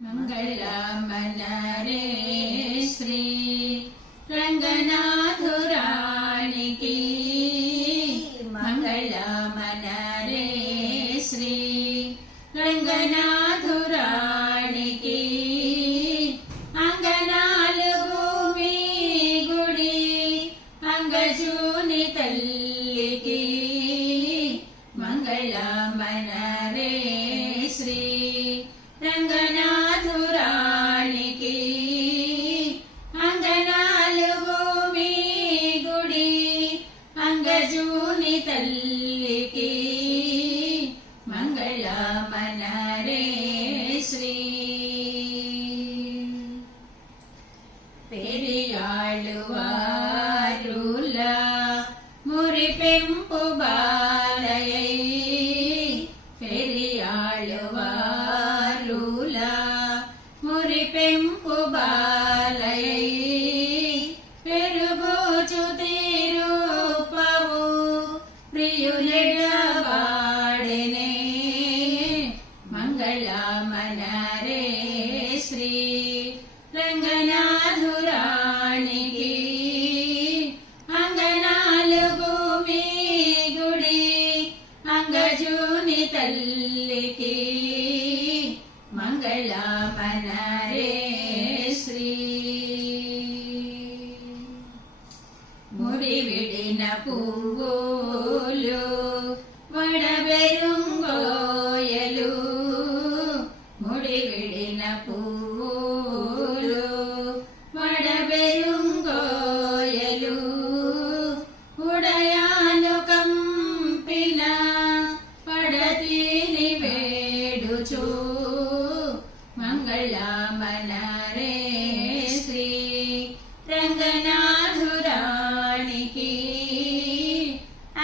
మంగళమనరే శ్రీ రంగనాథురానికి మంగళమనరే శ్రీ రంగనాథురానికి అంగనాలు భూమి గుడి అంగజూని తల్లికి మంగళమనరే శ్రీ రంగనాథురానికి అంగనాలు భూమి గుడి అంగజూని తల్లికి మంగళమనరే శ్రీ పెరియాళ్ళువారుల మురిపెంపు బాలయై పెరియాళ్ళువారుల మురిపెంపు బాలయై పెరుగుచు తిరుపవు ప్రియులెడబాడెనే మంగళమనరే శ్రీ రంగనాథురానికి అంగనాలు భూమి గుడి అంగజూని తల్లికి మంగళమనరే శ్రీ మురివిడిన పువ్వులు వడబెరుంగోయలు ముడివిడిన పువ్వులు వడబెరుంగోయలు ఉడయాను కంపిన పడతిని వేడుచు మంగళమనరే శ్రీ రంగనాథురానికి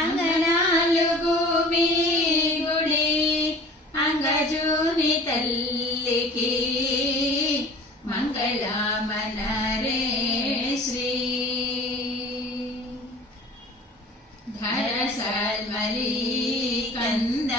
అంగనాలు భూమి గుడి అంగజూని తల్లికి మంగళమనరే శ్రీ ధర సల్మలి కంద